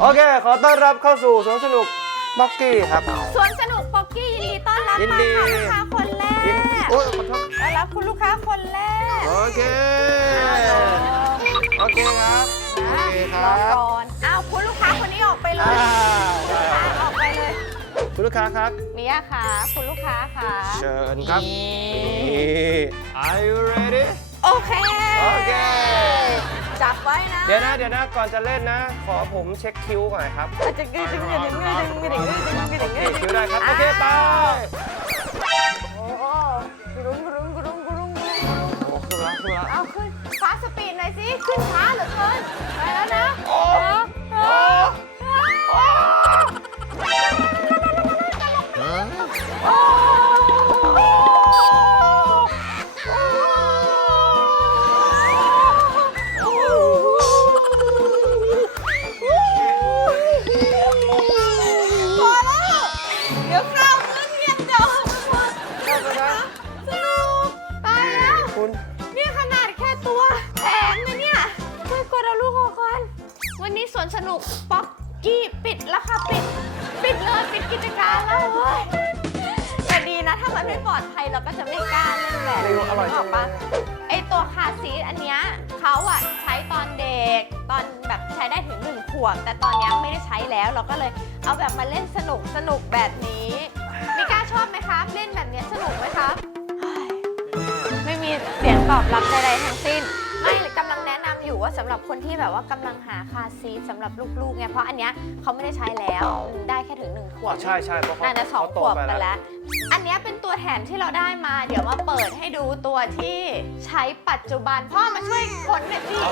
โอเค ขอต้อนรับเข้าสู่สวนสนุกบ็อกกี้ครับ สวนสนุกป๊อกกี้ยินดีต้อนรับยินมาดี ค่ะลูกค้าคนแรกยินโอ้ยขอโทษต้อนรับคุณลูกค้าคนแรกโอเค โอเคครับ โอเคครรัอบก่อนอ้าวคุณลูกค้าคนนี้ออกไปเลอ่ายคุณลูกค้าออกไปเลยคุณลูกค้าครับมิยาค่ะ คุณลูกค้าค่ะเชิญครับนี่นี่ Are you ready โอเค โอเคจับไว้นะเดี๋ยวนะเดี๋ยวนะก่อนจะเล่นนะ ขอผมเช็คคิวก่อนครับอาจจะกึ่งกึ่งกึ่งกึ่งกึ่งกึ่งกึ่งกึ่งกึ่งกึ่งกึ่งคิวได้ครับโอเคไปโอ้โหกรุงกรุงกรุงกรุงกรุงโอ้คือละคือละเอาขึ้นฟ้าสปีดหน่อยสิขึ้นช้าเหลือเกินไปแล้วนะ สวนสนุก ป๊อกกี้ปิดแล้วค่ะปิด ปิดเลยปิดกิจการแล้วเว้ยแต่ดีนะ ถ้ามันไม่ปลอดภัยเราก็จะไม่กล้าเล่นแบบเร็วอร่อยจังนึกกปะไอตัวคาร์ซีทอันเนี้ยเขาอะใช้ตอนเด็ก ตอนแบบใช้ได้ถึงหนึ่งขวบ แต่ตอนเนี้ยไม่ได้ใช้แล้ว เราก็เลยเอาแบบมาเล่นสนุกสนุกแบบนี้มิก้าชอบไหมคะเล่นแบบเนี้ยสนุกไหมคะเฮ้ยไม่มีเสียงตอบรับใดๆทั้งสิ้น อยู่ว่าสำหรับคนที่แบบว่ากำลังหาคาร์ซีทสำหรับลูกๆไงเพราะอันเนี้ยเขาไม่ได้ใช้แล้วได้แค่ถึงหนึ่งขวอ๋บอใช่ใช่เพราะเขาน่าจะสองเขาขโตวบไปกันแล้วแล้ว อันเนี้ยเป็นตัวแถมที่เราได้มา เดี๋ยวมาเปิดให้ดูตัวที่ใช้ปัจจุบันพ่อมาช่วยคนหน่อยพี่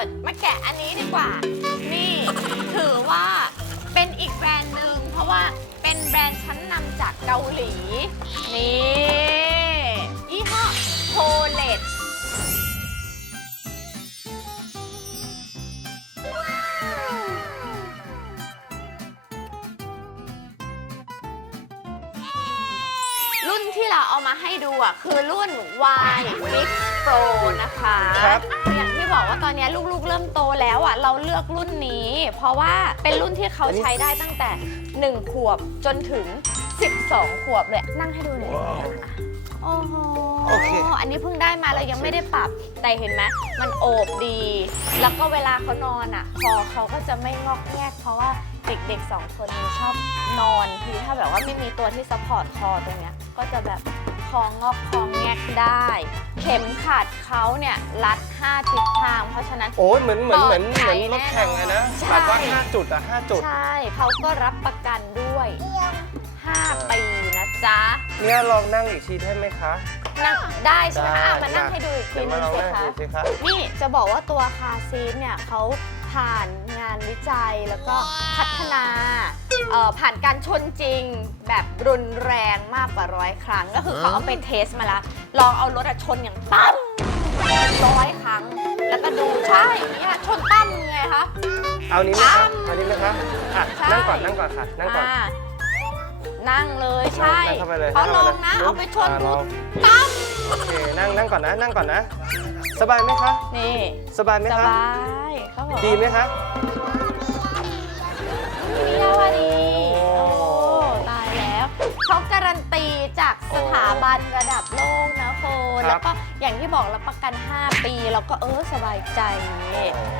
ดี๋ยวค่อยเปิดมาแกะอันนี้ดีกว่า นี่ถือว่าเป็นอีกแบรนด์หนึ่งเพราะว่าเป็นแบรนด์ชั้นนำจากเกาหลี นี่ยี่ห้อโพเลตรุ่นที่เราเอามาให้ดูอะ คือรุ่น Y Mix Pro นะคะครับอย่างที่ บอกว่าตอนนี้ลูกๆ เริ่มโตแล้วอะเราเลือกรุ่นนี้ เพราะว่าเป็นรุ่นที่เขาใช้ได้ตั้งแต่ 1 ขวบจนถึง 12 ขวบเลย นั่งให้ดูหน่อยนะคะโอ้โหโอเค อันนี้เพิ่งได้มาเรายังไม่ได้ปรับ แต่เห็นไหมมันโอบดี แล้วก็เวลาเขานอนอะคอเขาก็จะไม่งอกแงกเพราะว่าเด็กๆสองคนนี้ชอบนอนทีถ้าแบบว่าไม่มีตัวที่ซัพพอร์ตคอตรงเนี้ยก็จะแบบค องอกคองแงกได้ เข็มขัดเขาเนี่ยรัด 5 ทิศทาง เพราะฉะนั้น โอ้ยเหมือนเหมือนเหมือนปลอดภัเหมือยนรถแข่งเลยนะใช่แบบว่า5จุดอะ5จุด ใช่เขาก็รับประกันด้วย 5 ปีนะจ๊ะ เนี่ยลองนั่งอีกทีได้ไหมคะ นั่งได้ใช่ไหมคะอะได้มานั่งให้ดูอีกทีเดี๋ยวนึมางลองสินั่งคะดูสิคะ นี่จะบอกว่าตัวคาร์ซีทเนี่ยเขาผ่านงานวิจัยแล้วก็พัฒนาเอ่อผ่านการชนจริงแบบรุนแรงมากกว่าร้อยครั้ง ก็คือเขาเอาไปเทสมาแล้วลองเอารถอะชนอย่างตั้มร้อยครั้ง แล้วก็ดูใช่เนี่ยชนตั้มไงคะเอานี้ไหมคะอ้ำเอานี้ไหมคะอะใช่นั่งก่อนนั่งก่อนค่ะนั่งก่อนอ่านั่งเลยใช่นั่งเข้าไปเลยเขาลนั่องเข้านะไปลยเอาไปชนอะดูลองตั้มโอเคนั่งนั่งก่อนนะ นั่งก่อนนะ สบายไหมคะ นี่สบายไหมสคะ บายเขาบอกดีไหมคะมียาวดีโอ้ตายแล้วเขาการันตีจากสถาบันระดับโลกนะโฟนครับแล้วก็อย่างที่บอกรับประกัน 5 ปีเราก็เออสบายใจ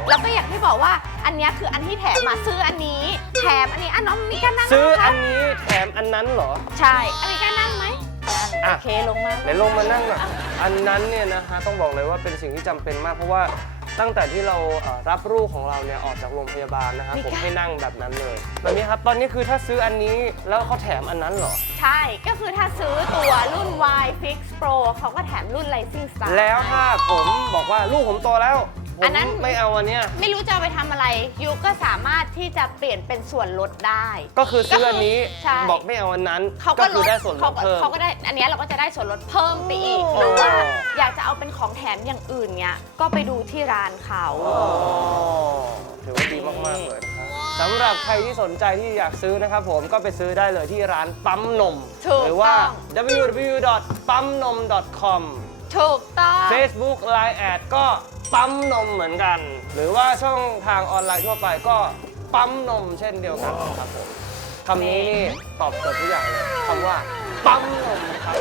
แล้วก็อย่างที่บอกว่าอันเนี้ยคืออันที่แถมมาซื้ออันนี้ แถมอันนี้อะน้องมีการนั่งซื้อไหมคะอันนี้แถมอันนั้นเหรอ ใช่ อันนี้การนั่งไหมนั่ง อะ โอเคลงมาไหนลงมานั่งหน่อยอันนั้นเนี่ยนะฮะต้องบอกเลยว่าเป็นสิ่งที่จำเป็นมาก เพราะว่าตั้งแต่ที่เราเอ่อรับลูกของเราเนี่ยออกจากโรงพยาบาลนะครับผมให้นั่งแบบนั้นเลยแบบนี้ครับตอนนี้คือถ้าซื้ออันนี้แล้วเขาแถมอันนั้นเหรอ ใช่ ก็คือถ้าซื้อตัวรุ่น Y Fix Pro เขาก็แถมรุ่น Rising Star แล้วถ้าผมบอกว่าลูกผมโตแล้ว ผผมอันนั้น ไม่เอาอันเนี้ยไม่รู้จะเอาไปทำอะไร ยูก็สามารถที่จะเปลี่ยนเป็นส่วนลดได้ ก็คือซื้ออันนี้ใช่ บอกไม่เอาอันนั้นเขาก็คืลอดได้ส่วนลเขาดก็เพิ่ม เขาก็ได้ อันเนี้ยเราก็จะได้ส่วนลดเพิ่มไปอีก โอ้ หรือว่าอยากจะเอาเป็นของแถมอย่างอื่นเนี้ย ก็ไปดูที่ร้านเขา อ๋อถือว่าดีมาก ๆ เลยนะครับสำหรับใครที่สนใจที่อยากซื้อนะครับผมก็ไปซื้อได้เลยที่ร้านปั๊มนม ถูกหรือว่าต้อง www. ปั๊มนมถูกต้อง Facebook Line แอดก็ ปั๊มนมเหมือนกัน หรือว่าช่องทางออนไลน์ทั่วไปก็ปั๊มนมเช่นเดียวกันครับผมคำนี้นี่ตอบโจทย์ทุกอย่างเลยคำว่าปั๊มนมครับ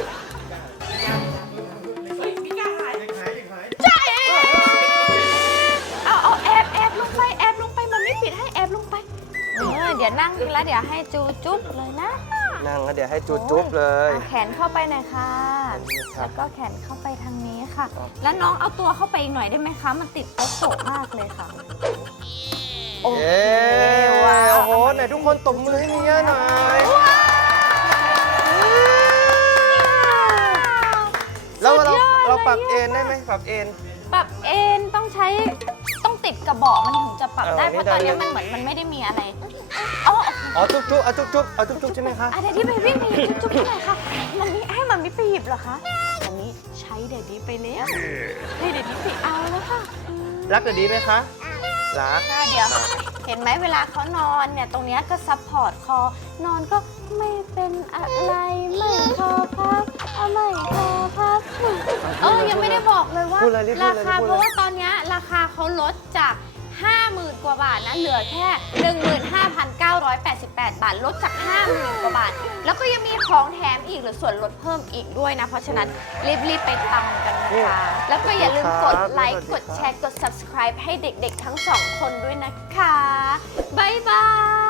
เอาเอาแอบแอบลงไปแอบลงไปมันไม่ปิดให้แอบลงไปเออเดี๋ยวนั่งแล้วเดี๋ยวให้จูจุ๊บเลยนะ นั่งแล้วเดี๋ยวให้จุดจุ๊บเลย อาแขนเข้าไปหน่อยค่ะ ครับแล้วก็แขนเข้าไปทางนี้ค่ะแล้วน้องเอาตัวเข้าไปอีกหน่อยได้ไหมคะ มันติดโต๊ะโตะมากเลยค่ะ โอเคเย้ว้าวโอ้โหไหนทุกคนตบมือให้มีย่าหน่อยแล้วเราสุดยอดเราปรับลยเอ็นได้ไหมปรับเอ็นปรับเอ็นต้องใช้ ต้องติดกระบอกมันถึงจะปรับได้เออเพนี่ราะตอนนี้ได้เลยมันเหมือนมันไม่ได้มีอะไรอ๋ออ๋อจุ๊บจุ๊บเอาจุ๊บจุ๊บเอาจุ๊บจุ๊บใช่ไหมคะอะเดดดี้ไปวิ่งไปหยิบจุ๊บๆหน่อยค่ะมันนี่ให้มันไม่ไปหยิบเหรอคะอันนี้ใช้เดดดี้ไปแล้วให้เดดดี้ไปเอาแล้วค่ะรักเดี๋ยวดีไหมคะรักค่ะเดี๋ยว เห็นไหมเวลาเขานอนเนี่ยตรงเนี้ยก็ซับพอร์ตคอ นอนก็ไม่เป็นอะไรไม่คอพับเอาไม่คอพับเออยังไม่ได้บอกเลยว่า พูดเลยรีบพูราดเลยคารีบพูดเพเลยราะว่าตอนเนี้ยราคาเขาลดจาก 50,000 กว่าบาทนะเหลือแค่ 15,988 บาทลดจาก 50,000 กว่าบาท แล้วก็ยังมีของแถมอีกหรือส่วนลดเพิ่มอีกด้วยนะ เพราะฉะนั้นรีบๆไปตามกันนะ คะแล้วก็อย่าลืมกดไลค์ กดแชร์ กด subscribe ให้เด็กๆทั้งสองคนด้วยนะคะ บ๊ายบาย